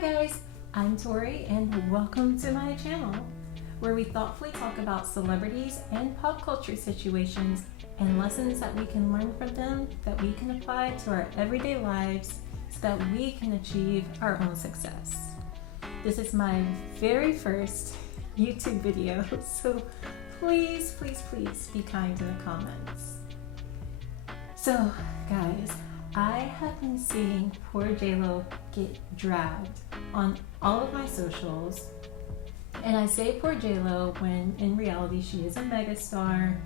Hi guys, I'm Tori and welcome to my channel where we thoughtfully talk about celebrities and pop culture situations and lessons that we can learn from them that we can apply to our everyday lives so that we can achieve our own success. This is my very first YouTube video, so please be kind in the comments. So guys, I have been seeing poor JLO get dragged on all of my socials, and I say poor JLO when in reality she is a megastar,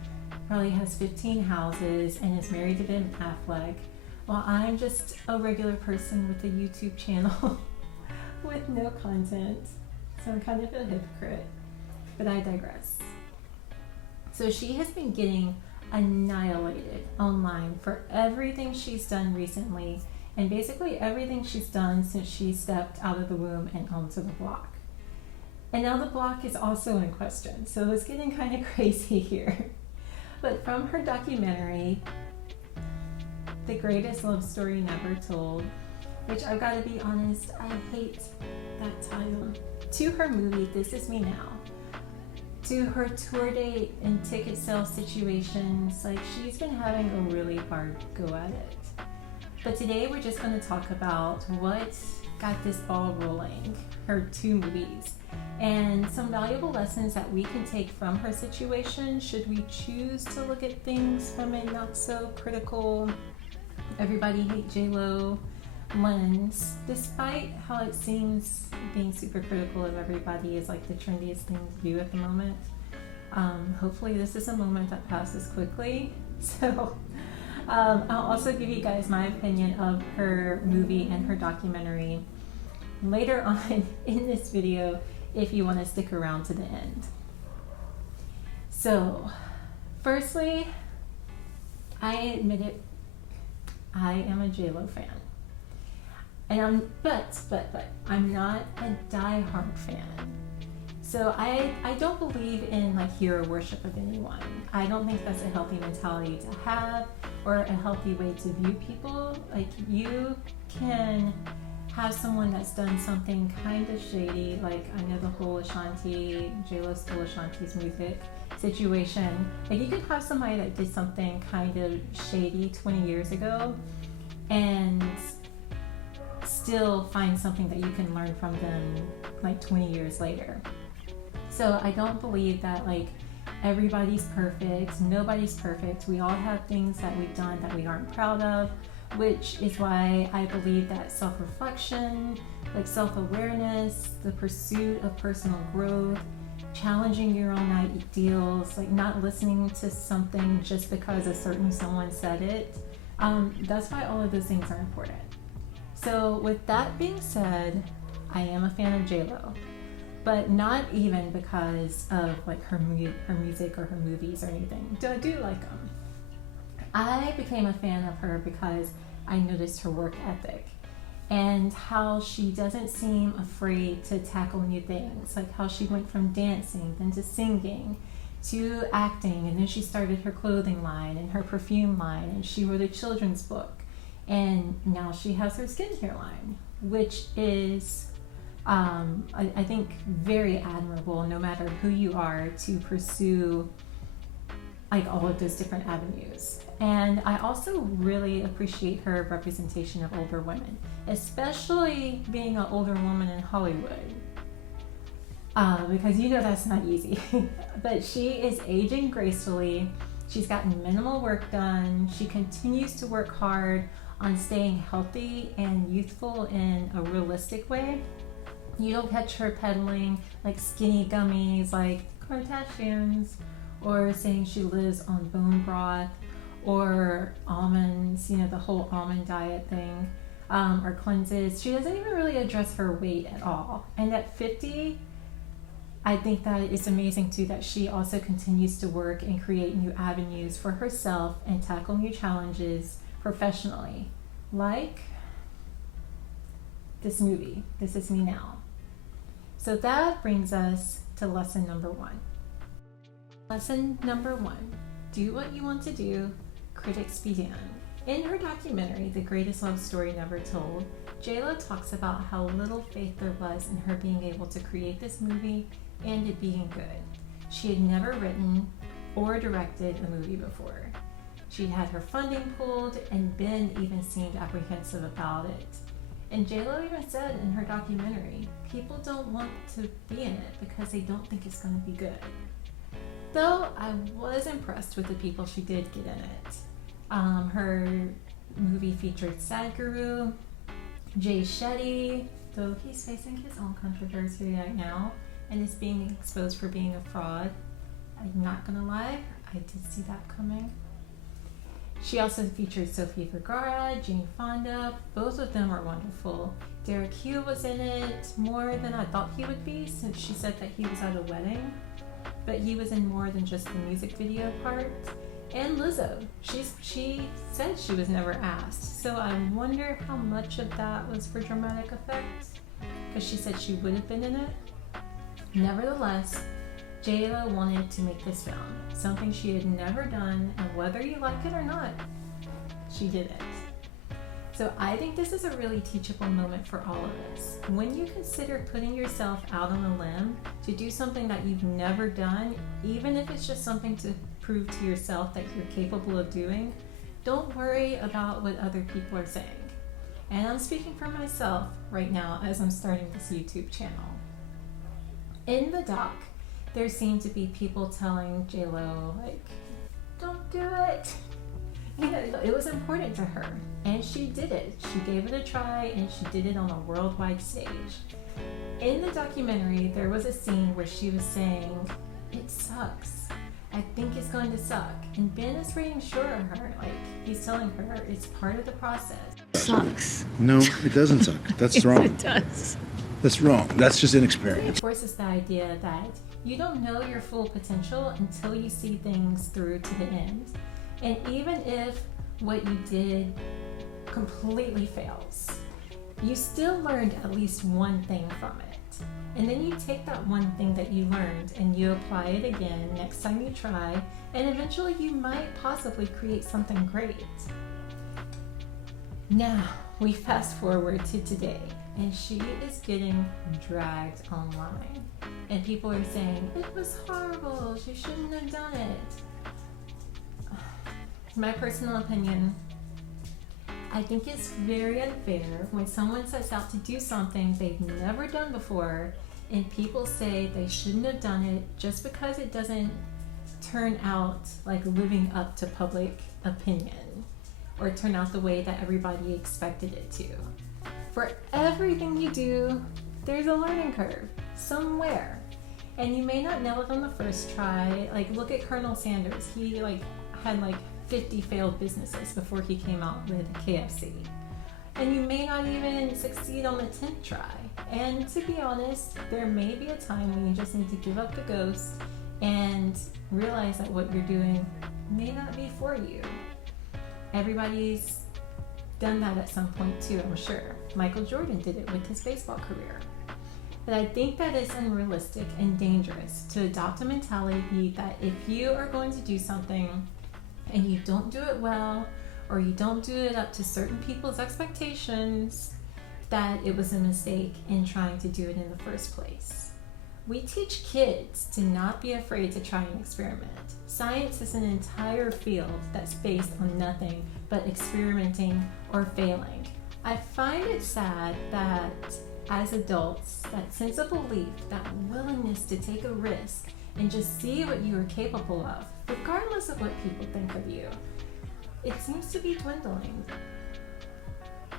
probably has 15 houses, and is married to Ben Affleck, while I'm just a regular person with a YouTube channel with no content. So I'm kind of a hypocrite, but I digress. So she has been getting annihilated online for everything she's done recently, and basically everything she's done since she stepped out of the womb and onto the block. And now the block is also in question, so it's getting kind of crazy here. But from her documentary, The Greatest Love Story Never Told, which I've got to be honest, I hate that title, to her movie This Is Me Now, to her tour date and ticket sales situations, like she's been having a really hard go at it. But today we're just going to talk about what got this ball rolling, her two movies, and some valuable lessons that we can take from her situation should we choose to look at things from a not so critical, everybody hate JLO lens, despite how it seems being super critical of everybody is like the trendiest thing to do at the moment. Hopefully this is a moment that passes quickly. So I'll also give you guys my opinion of her movie and her documentary later on in this video if you want to stick around to the end. So firstly, I admit it, I am a JLO fan. And but I'm not a die-hard fan. So I don't believe in like hero worship of anyone. I don't think that's a healthy mentality to have or a healthy way to view people. Like you can have someone that's done something kind of shady, like I know the whole Ashanti, JLO stole Ashanti's music situation. Like you could have somebody that did something kind of shady 20 years ago and still find something that you can learn from them like 20 years later. So I don't believe that like everybody's perfect, nobody's perfect. We all have things that we've done that we aren't proud of, which is why I believe that self-reflection, like self-awareness, the pursuit of personal growth, challenging your own ideals, like not listening to something just because a certain someone said it, that's why all of those things are important. So with that being said, I am a fan of JLO, but not even because of like her music or her movies or anything. I do like them. I became a fan of her because I noticed her work ethic and how she doesn't seem afraid to tackle new things, like how she went from dancing then to singing to acting, and then she started her clothing line and her perfume line, and she wrote a children's book. And now she has her skincare line, which is, I think, very admirable no matter who you are to pursue like all of those different avenues. And I also really appreciate her representation of older women, especially being an older woman in Hollywood, because you know that's not easy. But she is aging gracefully. She's gotten minimal work done. She continues to work hard on staying healthy and youthful in a realistic way. You don't catch her peddling like skinny gummies like Kardashians, or saying she lives on bone broth or almonds, you know, the whole almond diet thing, or cleanses. She doesn't even really address her weight at all. And at 50, I think that it's amazing too that she also continues to work and create new avenues for herself and tackle new challenges professionally, like this movie, This Is Me Now. So that brings us to lesson number one. Lesson number one, do what you want to do, critics be damned. In her documentary, The Greatest Love Story Never Told, JLO talks about how little faith there was in her being able to create this movie and it being good. She had never written or directed a movie before. She had her funding pulled, and Ben even seemed apprehensive about it. And JLO even said in her documentary, people don't want to be in it because they don't think it's going to be good. Though I was impressed with the people she did get in it. Her movie featured Sadhguru, Jay Shetty, though he's facing his own controversy right now and is being exposed for being a fraud. I'm not gonna lie, I did see that coming. She also featured Sofia Vergara, Jane Fonda. Both of them are wonderful. Derek Hugh was in it more than I thought he would be, since she said that he was at a wedding, but he was in more than just the music video part. And Lizzo, she said she was never asked, so I wonder how much of that was for dramatic effect, because she said she would have been in it. Nevertheless, JLO wanted to make this film, something she had never done, and whether you like it or not, she did it. So I think this is a really teachable moment for all of us. When you consider putting yourself out on a limb to do something that you've never done, even if it's just something to prove to yourself that you're capable of doing, don't worry about what other people are saying. And I'm speaking for myself right now as I'm starting this YouTube channel. In the doc, there seemed to be people telling JLO, like, don't do it. You know, it was important to her, and she did it. She gave it a try, and she did it on a worldwide stage. In the documentary, there was a scene where she was saying, it sucks. I think it's going to suck. And Ben is reassuring her, like, he's telling her it's part of the process. Sucks. No, it doesn't suck. That's Yes, wrong. it does. That's wrong. That's just It inexperience. reinforces the idea that you don't know your full potential until you see things through to the end. And even if what you did completely fails, you still learned at least one thing from it. And then you take that one thing that you learned and you apply it again next time you try, and eventually you might possibly create something great. Now, we fast forward to today, and she is getting dragged online. And people are saying, it was horrible, she shouldn't have done it. My personal opinion, I think it's very unfair when someone sets out to do something they've never done before and people say they shouldn't have done it just because it doesn't turn out like living up to public opinion or turn out the way that everybody expected it to. For everything you do, there's a learning curve somewhere. And you may not nail it on the first try. Like, look at Colonel Sanders. He had 50 failed businesses before he came out with KFC. And you may not even succeed on the 10th try. And to be honest, there may be a time when you just need to give up the ghost and realize that what you're doing may not be for you. Everybody's done that at some point too, I'm sure. Michael Jordan did it with his baseball career. But I think that it's unrealistic and dangerous to adopt a mentality that if you are going to do something and you don't do it well, or you don't do it up to certain people's expectations, that it was a mistake in trying to do it in the first place. We teach kids to not be afraid to try an experiment. Science is an entire field that's based on nothing but experimenting or failing. I find it sad that as adults, that sense of belief, that willingness to take a risk and just see what you are capable of, regardless of what people think of you, it seems to be dwindling.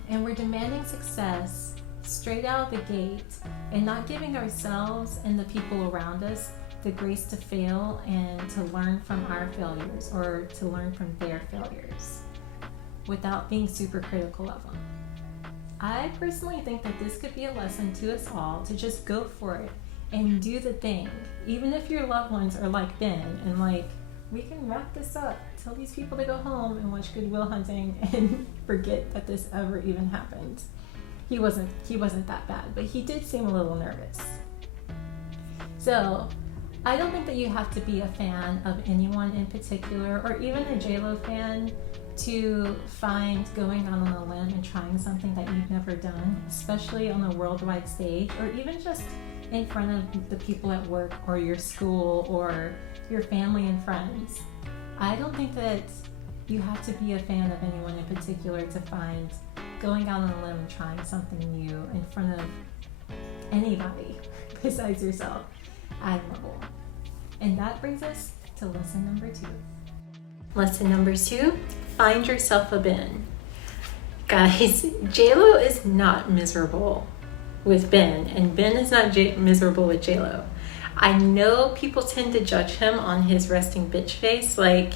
And we're demanding success straight out of the gate and not giving ourselves and the people around us the grace to fail and to learn from our failures or to learn from their failures without being super critical of them. I personally think that this could be a lesson to us all to just go for it and do the thing, even if your loved ones are like Ben and like, we can wrap this up, tell these people to go home and watch Good Will Hunting and forget that this ever even happened. He wasn't that bad, but he did seem a little nervous. So I don't think that you have to be a fan of anyone in particular or even a JLO fan to find going out on a limb and trying something that you've never done, especially on a worldwide stage, or even just in front of the people at work or your school or your family and friends. I don't think that you have to be a fan of anyone in particular to find going out on a limb and trying something new in front of anybody besides yourself admirable. And that brings us to lesson number 2. Lesson number 2, find yourself a Ben. Guys, JLO is not miserable with Ben, and Ben is not miserable with JLO. I know people tend to judge him on his resting bitch face, like,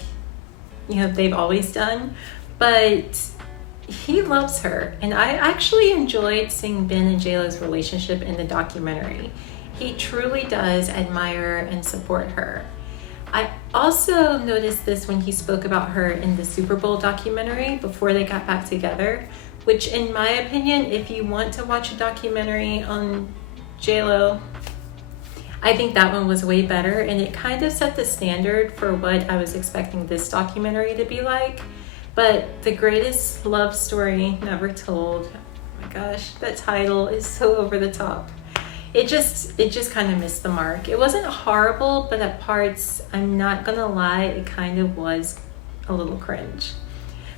they've always done, but he loves her. And I actually enjoyed seeing Ben and JLo's relationship in the documentary. He truly does admire and support her. I also noticed this when he spoke about her in the Super Bowl documentary before they got back together, which in my opinion, if you want to watch a documentary on JLo, I think that one was way better, and it kind of set the standard for what I was expecting this documentary to be like. But the greatest love story never told. Oh my gosh, that title is so over the top. It just kind of missed the mark. It wasn't horrible, but at parts, I'm not gonna lie, it kind of was a little cringe.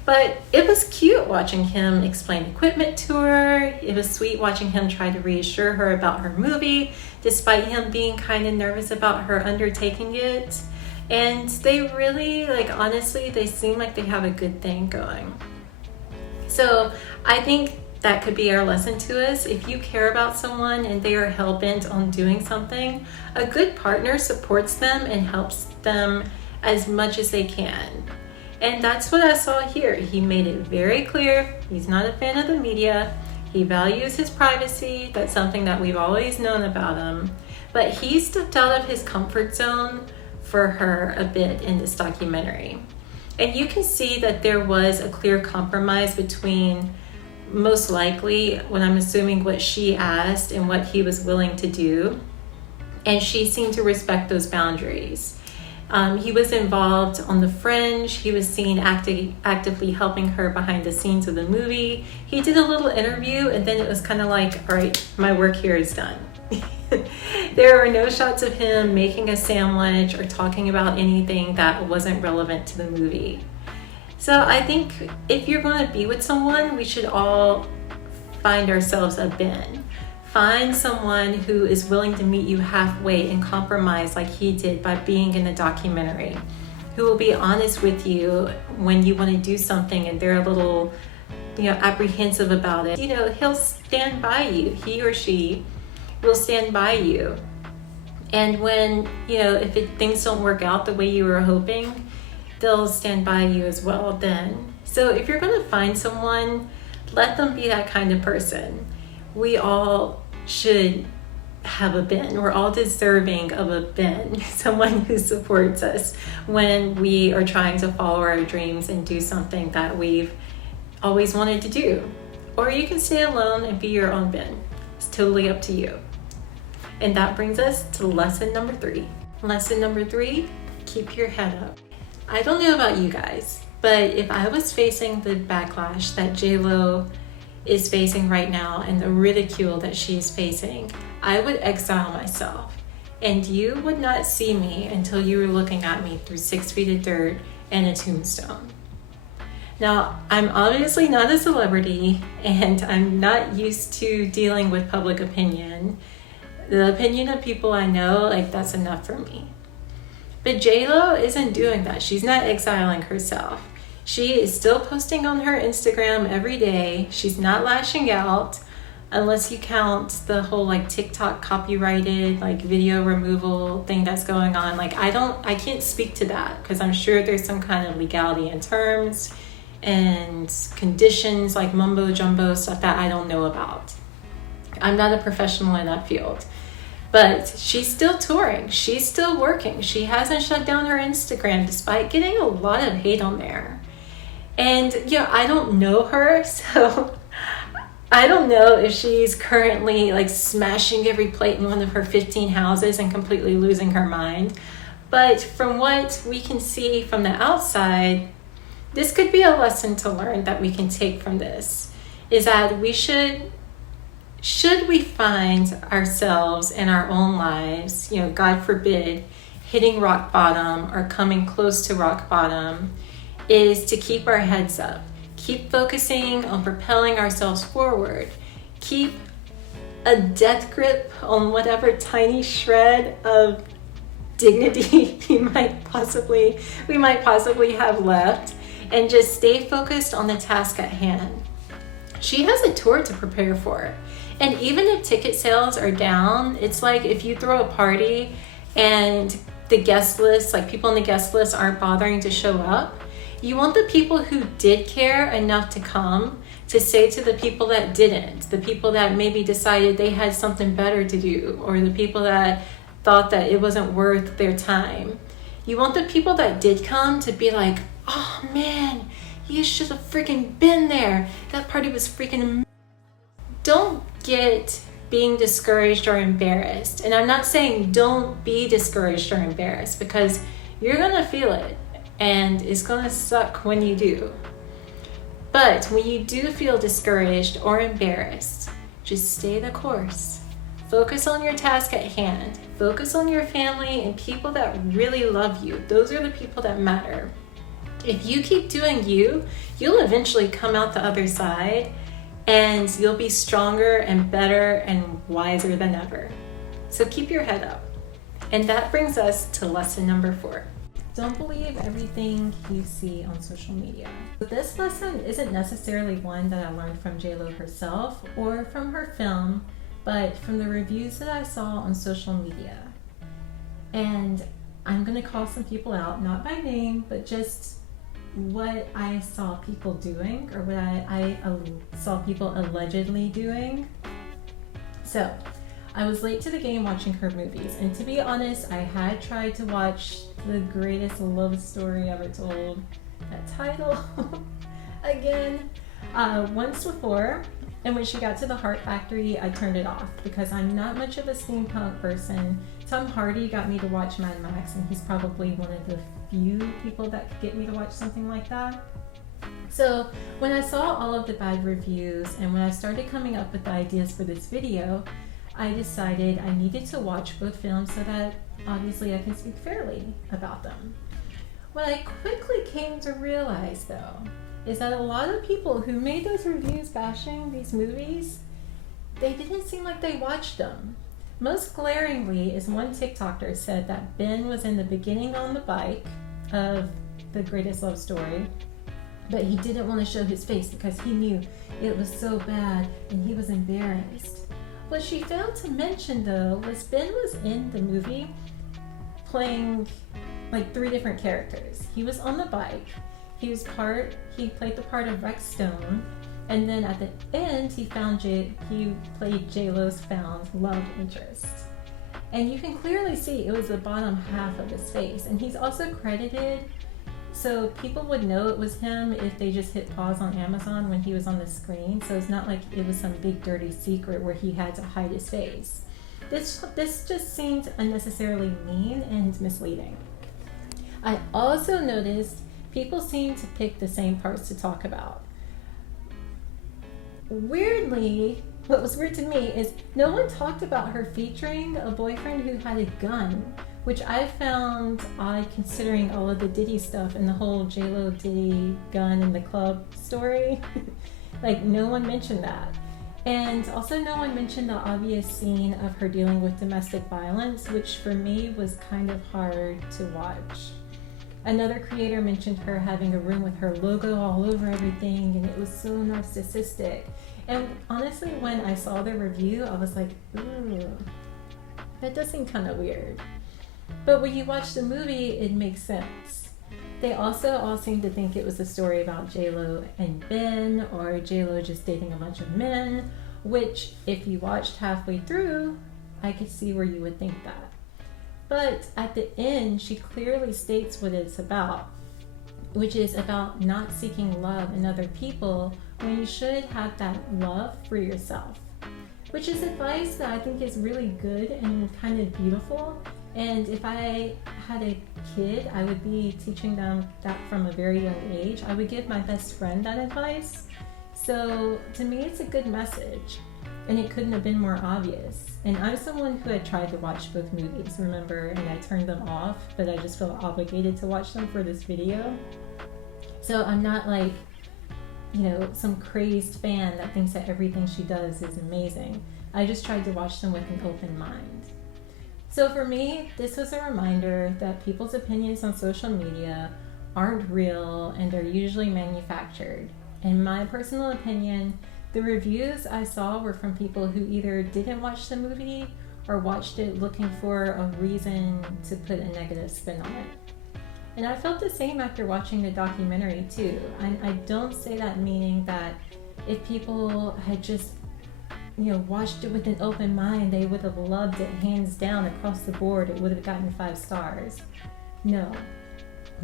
But it was cute watching him explain equipment to her. It was sweet watching him try to reassure her about her movie, despite him being kind of nervous about her undertaking it. And they really, honestly, they seem like they have a good thing going. So I think that could be our lesson to us. If you care about someone and they are hell-bent on doing something, a good partner supports them and helps them as much as they can. And that's what I saw here. He made it very clear he's not a fan of the media. He values his privacy. That's something that we've always known about him. But he stepped out of his comfort zone for her a bit in this documentary. And you can see that there was a clear compromise between most likely what I'm assuming what she asked and what he was willing to do. And she seemed to respect those boundaries. He was involved on the fringe. He was seen actively helping her behind the scenes of the movie. He did a little interview, and then it was kind of like, all right, my work here is done. There are no shots of him making a sandwich or talking about anything that wasn't relevant to the movie. So I think if you're going to be with someone, we should all find ourselves a Ben. Find someone who is willing to meet you halfway and compromise like he did by being in the documentary, who will be honest with you when you want to do something and they're a little, apprehensive about it. He'll stand by you. He or she will stand by you. And when, if things don't work out the way you were hoping, they'll stand by you as well then. So if you're going to find someone, let them be that kind of person. We all should have a Ben. We're all deserving of a Ben, someone who supports us when we are trying to follow our dreams and do something that we've always wanted to do. Or you can stay alone and be your own Ben. It's totally up to you. And that brings us to lesson number 3. Lesson number 3, keep your head up. I don't know about you guys, but if I was facing the backlash that JLo is facing right now and the ridicule that she's facing, I would exile myself. And you would not see me until you were looking at me through 6 feet of dirt and a tombstone. Now, I'm obviously not a celebrity and I'm not used to dealing with public opinion. The opinion of people I know, that's enough for me. But JLo isn't doing that. She's not exiling herself. She is still posting on her Instagram every day. She's not lashing out, unless you count the whole TikTok copyrighted video removal thing that's going on. I can't speak to that because I'm sure there's some kind of legality in terms and conditions mumbo jumbo stuff that I don't know about. I'm not a professional in that field. But she's still touring. She's still working. She hasn't shut down her Instagram despite getting a lot of hate on there. And I don't know her, so I don't know if she's currently smashing every plate in one of her 15 houses and completely losing her mind. But from what we can see from the outside, this could be a lesson to learn that we can take from this, is that we should we find ourselves in our own lives, God forbid, hitting rock bottom or coming close to rock bottom, is to keep our heads up, keep focusing on propelling ourselves forward, keep a death grip on whatever tiny shred of dignity we might possibly have left, and just stay focused on the task at hand. She has a tour to prepare for. And even if ticket sales are down, it's like if you throw a party and the guest list, like people on the guest list aren't bothering to show up, you want the people who did care enough to come to say to the people that didn't, the people that maybe decided they had something better to do, or the people that thought that it wasn't worth their time. You want the people that did come to be like, oh man, you should have freaking been there. That party was freaking amazing. Don't get being discouraged or embarrassed. And I'm not saying don't be discouraged or embarrassed, because you're gonna feel it and it's gonna suck when you do. But when you do feel discouraged or embarrassed, just stay the course. Focus on your task at hand. Focus on your family and people that really love you. Those are the people that matter. If you keep doing you, you'll eventually come out the other side and you'll be stronger and better and wiser than ever. So keep your head up. And that brings us to lesson number 4. Don't believe everything you see on social media. This lesson isn't necessarily one that I learned from JLO herself or from her film, but from the reviews that I saw on social media. And I'm gonna call some people out, not by name, but just what I saw people doing, or what I saw people allegedly doing. So, I was late to the game watching her movies, and to be honest, I had tried to watch The Greatest Love Story Ever Told, that title, again, once before, and when she got to the Heart Factory, I turned it off, because I'm not much of a steampunk person. Tom Hardy got me to watch Mad Max, and he's probably one of the few people that could get me to watch something like that. So when I saw all of the bad reviews, and when I started coming up with the ideas for this video, I decided I needed to watch both films so that obviously I can speak fairly about them. What I quickly came to realize, though, is that a lot of people who made those reviews bashing these movies, they didn't seem like they watched them. Most glaringly is one TikToker said that Ben was in the beginning on the bike of The Greatest Love Story, but he didn't want to show his face because he knew it was so bad and he was embarrassed. What she failed to mention, though, was Ben was in the movie playing like 3 different characters. He was on the bike, he played the part of Rex Stone, and then at the end he played JLo's found love interest. And you can clearly see it was the bottom half of his face. And he's also credited, so people would know it was him if they just hit pause on Amazon when he was on the screen. So it's not like it was some big dirty secret where he had to hide his face. This just seemed unnecessarily mean and misleading. I also noticed people seem to pick the same parts to talk about. Weirdly, what was weird to me is no one talked about her featuring a boyfriend who had a gun, which I found odd considering all of the Diddy stuff and the whole JLo Diddy gun in the club story. Like, no one mentioned that. And also no one mentioned the obvious scene of her dealing with domestic violence, which for me was kind of hard to watch. Another creator mentioned her having a room with her logo all over everything, and it was so narcissistic. And honestly, when I saw the review, I was like, ooh, that does seem kind of weird. But when you watch the movie, it makes sense. They also all seem to think it was a story about JLo and Ben, or JLo just dating a bunch of men, which if you watched halfway through, I could see where you would think that. But at the end, she clearly states what it's about, which is about not seeking love in other people when you should have that love for yourself. Which is advice that I think is really good and kind of beautiful, And if I had a kid, I would be teaching them that from a very young age. I would give my best friend that advice. So to me, it's a good message, and it couldn't have been more obvious. And I'm someone who had tried to watch both movies, remember, and I turned them off, but I just felt obligated to watch them for this video. So I'm not like, you know, some crazed fan that thinks that everything she does is amazing. I just tried to watch them with an open mind. So for me, this was a reminder that people's opinions on social media aren't real and they're usually manufactured. In my personal opinion, the reviews I saw were from people who either didn't watch the movie or watched it looking for a reason to put a negative spin on it. And I felt the same after watching the documentary too. I don't say that meaning that if people had just, you know, watched it with an open mind, they would have loved it hands down across the board. It would have gotten 5 stars. No.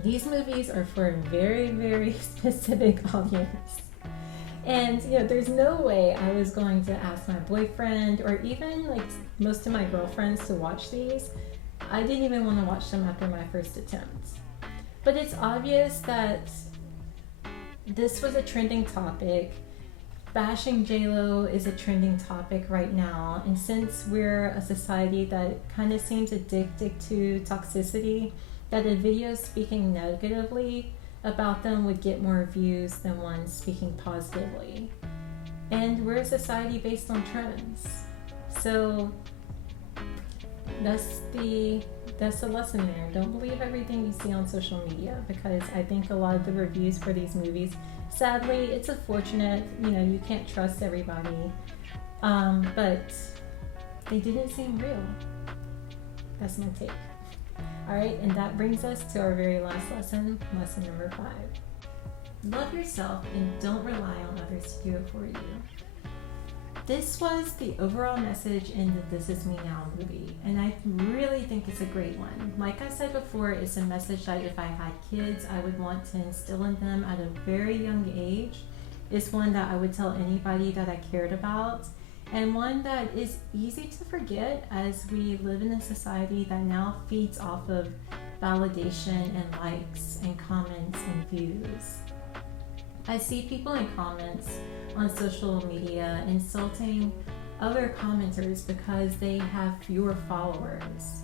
These movies are for a very, very specific audience. And, you know, there's no way I was going to ask my boyfriend or even like most of my girlfriends to watch these. I didn't even want to watch them after my first attempt. But it's obvious that this was a trending topic. Bashing JLO is a trending topic right now. And since we're a society that kind of seems addicted to toxicity, that a video speaking negatively about them would get more views than one speaking positively. And we're a society based on trends. So that's the lesson there. Don't believe everything you see on social media, because I think a lot of the reviews for these movies, sadly, it's unfortunate, you know, you can't trust everybody, but they didn't seem real. That's my take. All right, and that brings us to our very last lesson, lesson number 5. Love yourself and don't rely on others to do it for you. This was the overall message in the This Is Me Now movie, and I really think it's a great one. Like I said before, it's a message that if I had kids, I would want to instill in them at a very young age. It's one that I would tell anybody that I cared about, and one that is easy to forget as we live in a society that now feeds off of validation and likes and comments and views. I see people in comments on social media insulting other commenters because they have fewer followers.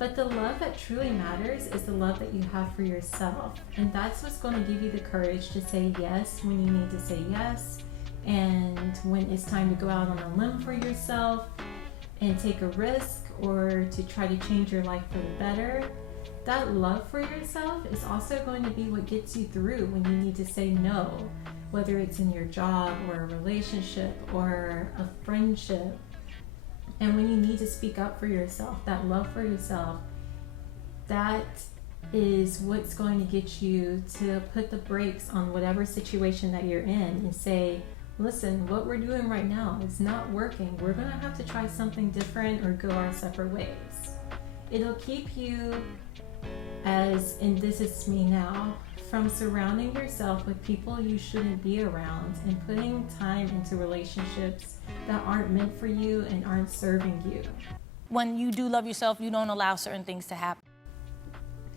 But the love that truly matters is the love that you have for yourself. And that's what's going to give you the courage to say yes when you need to say yes. And when it's time to go out on a limb for yourself and take a risk or to try to change your life for the better. That love for yourself is also going to be what gets you through when you need to say no, whether it's in your job or a relationship or a friendship. And when you need to speak up for yourself, that love for yourself, that is what's going to get you to put the brakes on whatever situation that you're in and say, listen, what we're doing right now is not working. We're going to have to try something different or go our separate ways. It'll keep you, as in This Is Me Now, from surrounding yourself with people you shouldn't be around and putting time into relationships that aren't meant for you and aren't serving you. When you do love yourself, you don't allow certain things to happen.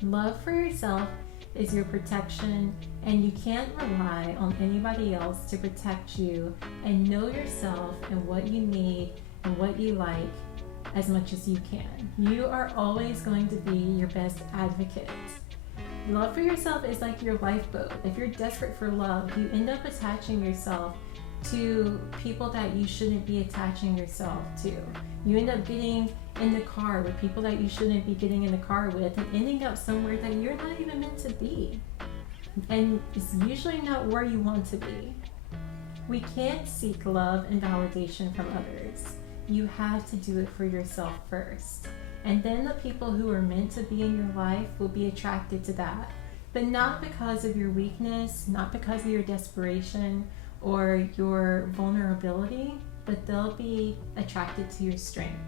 Love for yourself is your protection, and you can't rely on anybody else to protect you, and know yourself and what you need and what you like as much as you can. You are always going to be your best advocate. Love for yourself is like your lifeboat. If you're desperate for love, you end up attaching yourself to people that you shouldn't be attaching yourself to. You end up getting in the car with people that you shouldn't be getting in the car with and ending up somewhere that you're not even meant to be. And it's usually not where you want to be. We can't seek love and validation from others. You have to do it for yourself first. And then the people who are meant to be in your life will be attracted to that. But not because of your weakness, not because of your desperation or your vulnerability, but they'll be attracted to your strength.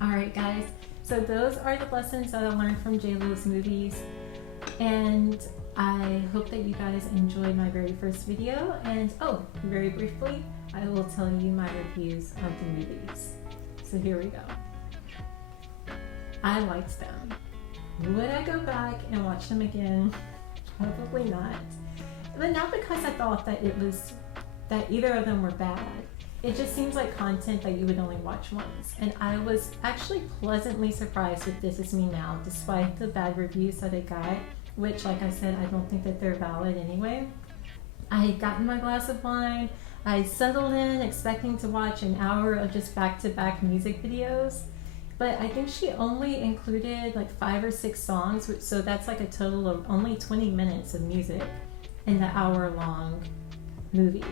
All right, guys. So those are the lessons that I learned from JLo's movies. And I hope that you guys enjoyed my very first video. And very briefly, I will tell you my reviews of the movies. So here we go. I liked them. Would I go back and watch them again? Probably not. But not because I thought that that either of them were bad. It just seems like content that you would only watch once. And I was actually pleasantly surprised with This Is Me Now, despite the bad reviews that it got, which, like I said, I don't think that they're valid anyway. I had gotten my glass of wine. I settled in expecting to watch an hour of just back-to-back music videos. But I think she only included like 5 or 6 songs, so that's like a total of only 20 minutes of music in the hour-long movie.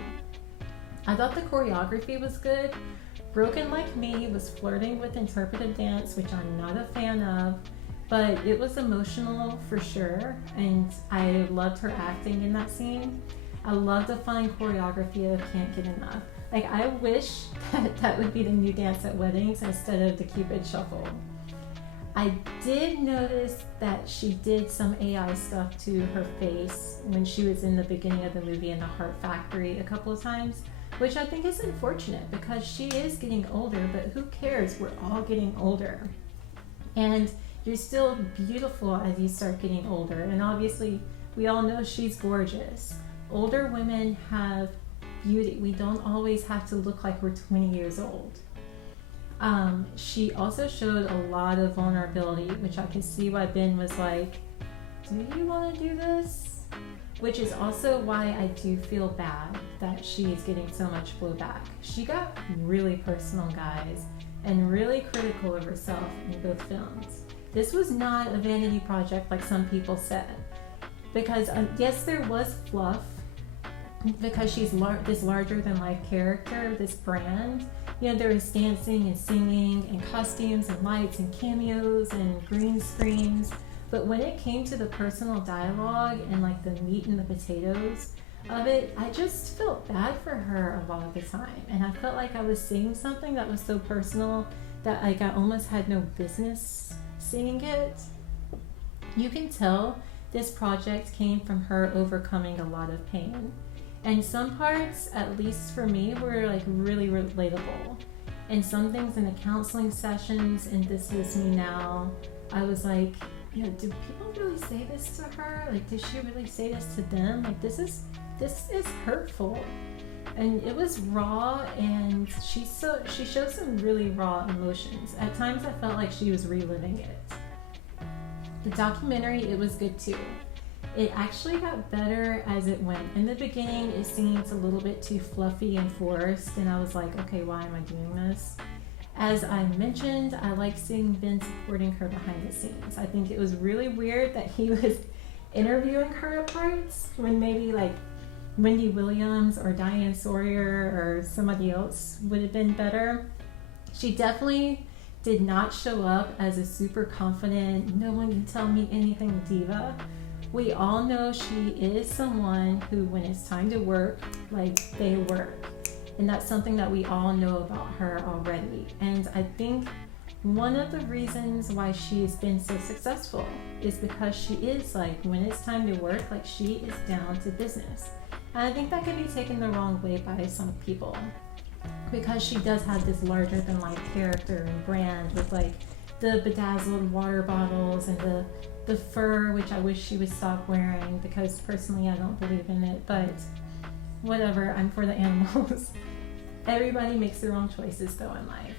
I thought the choreography was good. Broken Like Me was flirting with interpretive dance, which I'm not a fan of, but it was emotional for sure, and I loved her acting in that scene. I love the fun choreography of Can't Get Enough. Like, I wish that would be the new dance at weddings instead of the Cupid Shuffle. I did notice that she did some AI stuff to her face when she was in the beginning of the movie in the Heart Factory a couple of times, which I think is unfortunate because she is getting older, but who cares? We're all getting older. And you're still beautiful as you start getting older. And obviously, we all know she's gorgeous. Older women have beauty. We don't always have to look like we're 20 years old. She also showed a lot of vulnerability, which I could see why Ben was like, do you want to do this? Which is also why I do feel bad that she's getting so much blowback. She got really personal, guys, and really critical of herself in both films. This was not a vanity project like some people said. Because yes, there was fluff, because she's this larger-than-life character, this brand. You know, there was dancing and singing and costumes and lights and cameos and green screens. But when it came to the personal dialogue and like the meat and the potatoes of it, I just felt bad for her a lot of the time. And I felt like I was seeing something that was so personal that like I almost had no business seeing it. You can tell this project came from her overcoming a lot of pain. And some parts, at least for me, were like really relatable. And some things in the counseling sessions and This Is Me Now, I was like, you know, did people really say this to her? Like, did she really say this to them? Like, this is hurtful. And it was raw, and she showed some really raw emotions. At times I felt like she was reliving it. The documentary, it was good too. It actually got better as it went. In the beginning, it seemed a little bit too fluffy and forced, and I was like, okay, why am I doing this? As I mentioned, I like seeing Ben supporting her behind the scenes. I think it was really weird that he was interviewing her at parts when maybe like Wendy Williams or Diane Sawyer or somebody else would have been better. She definitely did not show up as a super confident, no one can tell me anything diva. We all know she is someone who, when it's time to work, like, they work. And that's something that we all know about her already. And I think one of the reasons why she's been so successful is because she is like, when it's time to work, like, she is down to business. And I think that can be taken the wrong way by some people, because she does have this larger than life character and brand with like the bedazzled water bottles and the fur, which I wish she would stop wearing because personally I don't believe in it, but whatever, I'm for the animals. Everybody makes their own choices though in life.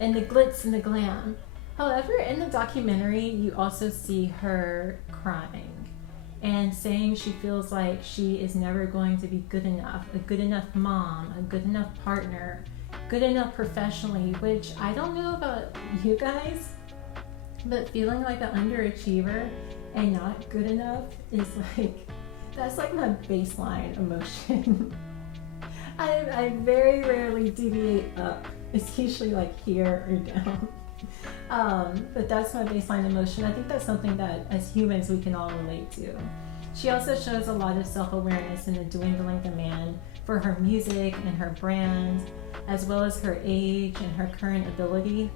And the glitz and the glam. However, in the documentary, you also see her crying and saying she feels like she is never going to be good enough, a good enough mom, a good enough partner, good enough professionally, which I don't know about you guys, but feeling like an underachiever and not good enough is like, that's like my baseline emotion. I very rarely deviate up. It's usually like here or down. But that's my baseline emotion. I think that's something that as humans we can all relate to. She also shows a lot of self-awareness in the dwindling demand for her music and her brand, as well as her age and her current ability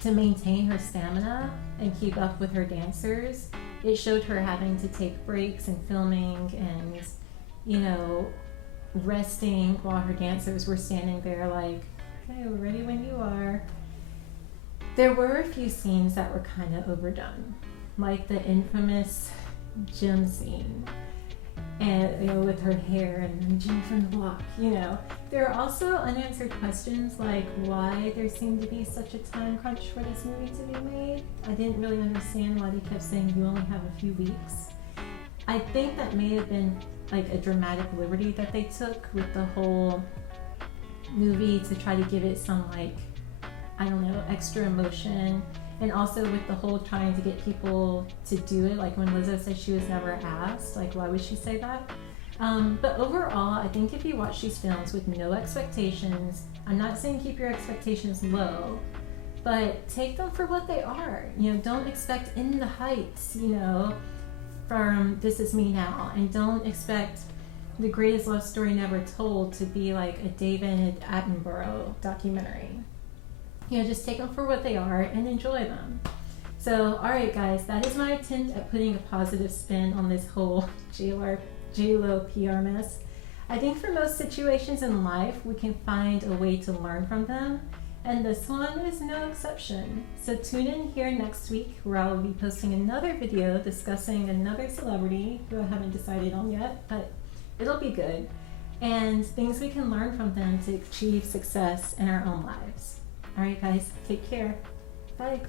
to maintain her stamina and keep up with her dancers. It showed her having to take breaks and filming and, you know, resting while her dancers were standing there like, okay, we're ready when you are. There were a few scenes that were kind of overdone, like the infamous gym scene, and with her hair and then Jim from the block. There are also unanswered questions like why there seemed to be such a time crunch for this movie to be made. I didn't really understand why they kept saying you only have a few weeks. I think that may have been like a dramatic liberty that they took with the whole movie to try to give it some extra emotion, and also with the whole trying to get people to do it, like when Lizzo said she was never asked, like why would she say that? But overall, I think if you watch these films with no expectations, I'm not saying keep your expectations low, but take them for what they are. Don't expect In the Heights, from This Is Me Now, and don't expect The Greatest Love Story Never Told to be like a David Attenborough documentary. Just take them for what they are and enjoy them. So, alright guys, that is my attempt at putting a positive spin on this whole JLO PR mess. I think for most situations in life, we can find a way to learn from them, and this one is no exception. So tune in here next week where I will be posting another video discussing another celebrity who I haven't decided on yet, but it'll be good, and things we can learn from them to achieve success in our own lives. Alright guys, take care. Bye.